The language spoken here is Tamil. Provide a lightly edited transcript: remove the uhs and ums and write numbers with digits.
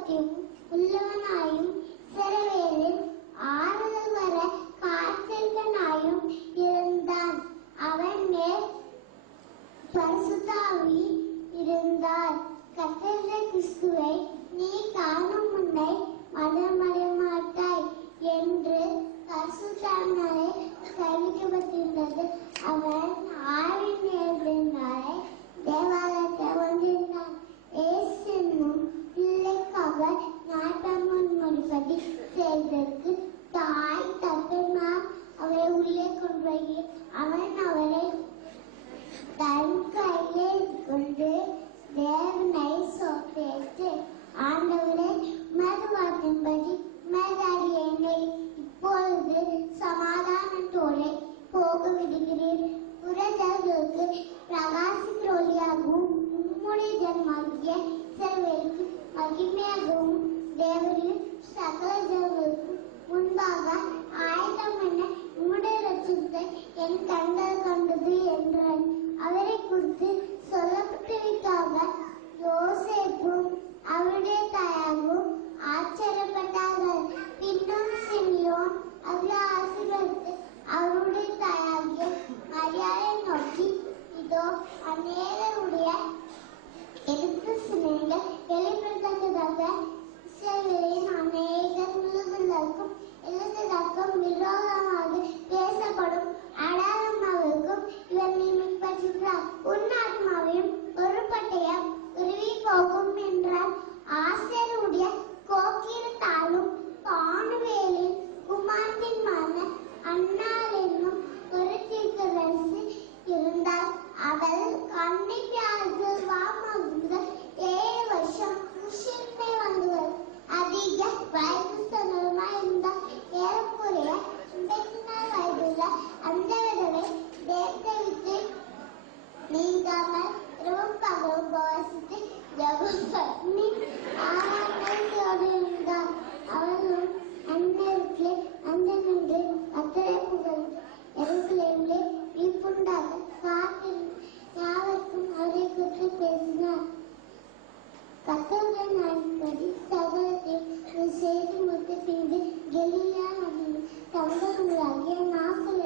சத்தியமும் உள்ளவனாயும் சிறவேலில் ஆறுதல் வர காத்திருக்கனாயும் இருந்தான். அவன் மேல் பரிசுத்த ஆவி இருந்தார். கர்த்தருடைய கிறிஸ்துவை நீ காணும் முன்னை மனமடைய மாட்டாய் என்று பரிசுத்தாவினாலே கைவிக்கப்பட்டிருந்தது. அவன் ஆவின் மேலிருந்தாலே தேவாலயத்தை வந்திருந்தான். இயேசு என்னும் பிள்ளைக்காக நாட்டமன் முடிப்பதை செய்ததற்கு தாய் தகப்பனார் அவரை உள்ளே கொண்டு போய் அவன் அவரை தன் கையிலே கொண்டு தேவனை சோதித்து, ஆண்டவரே உமது வார்த்தையின்படி உமது அடியேனை இப்பொழுது சமாதானத்தோடு போக விடுகிறீர். புறஜாதிகளுக்கு பிரகாசிக்கிற ஒளியாகவும் உம்முடைய ஜனமாகிய இஸ்ரவேலுக்கு மகிமையாகவும் தேவரின் சகல ஜனங்களுக்கும் முன்பாக ஆயத்தம் பண்ண உம்முடைய இரட்சகத்தை என் கண்கள் கண்டது என்றான். அவரை குறித்து சொல்லப்பட்டவைக்காக யோசேப்பும் அவருடைய தாயாகவும் ஆச்சரியப்பட்டார்கள். பின்னும் சிமியோன் அவரை ஆசீர்வதித்து அவருடைய தாயாகிய மரியாதை நோக்கி, இதோ அநேகருடைய எழுத்து சிலைகள் வெளிப்படுத்தத்தக்கதாக இஸ்ரவேலின் அநேக குழுக்களுக்கும் எழுத்ததற்கும் விரோதமாக பேசப்படும் அடையாளமாகவும் இவர் நியமிக்கப்பட்டிருக்கிறார். உன் ஆத்மாவையும் ஒரு பட்டயம் உருவி போகும் என்றார். ஆசேருடைய கோக்கிரத்தாலும் பானுவேலின் குமாரத்தின்மான அன்னாள் என்னும் ஒரு தீர்க்கதரிசி இருந்தார். அவள் கன்னிகையாக வாமகுந்த 7 வருஷம் முஷின்மை வந்தவர். அதிக வயது சொன்னதுமாய் இருந்தார். ஏறக்குறைய 54 வயதுள்ள அந்த விதவை தேசத்தை விட்டு நீங்காமல் இரவும் பகலும் உபவாசித்து ஜெபம் பண்ணி ஆராதனையோடு இருந்தார். அவளும் அந்நேரத்திலே அந்த நின்று கர்த்தரை புகழ்ந்து எருசலேமிலே மீட்புண்டாக காத்திருந்து யாவருக்கும் அவரை குறித்து பேசினார். கர்த்தருடைய நாளின்படி சகலத்தையும் செய்து முடித்த பின்பு கலிலேயா நதியில் தங்களாகிய நாசரேத்துக்கு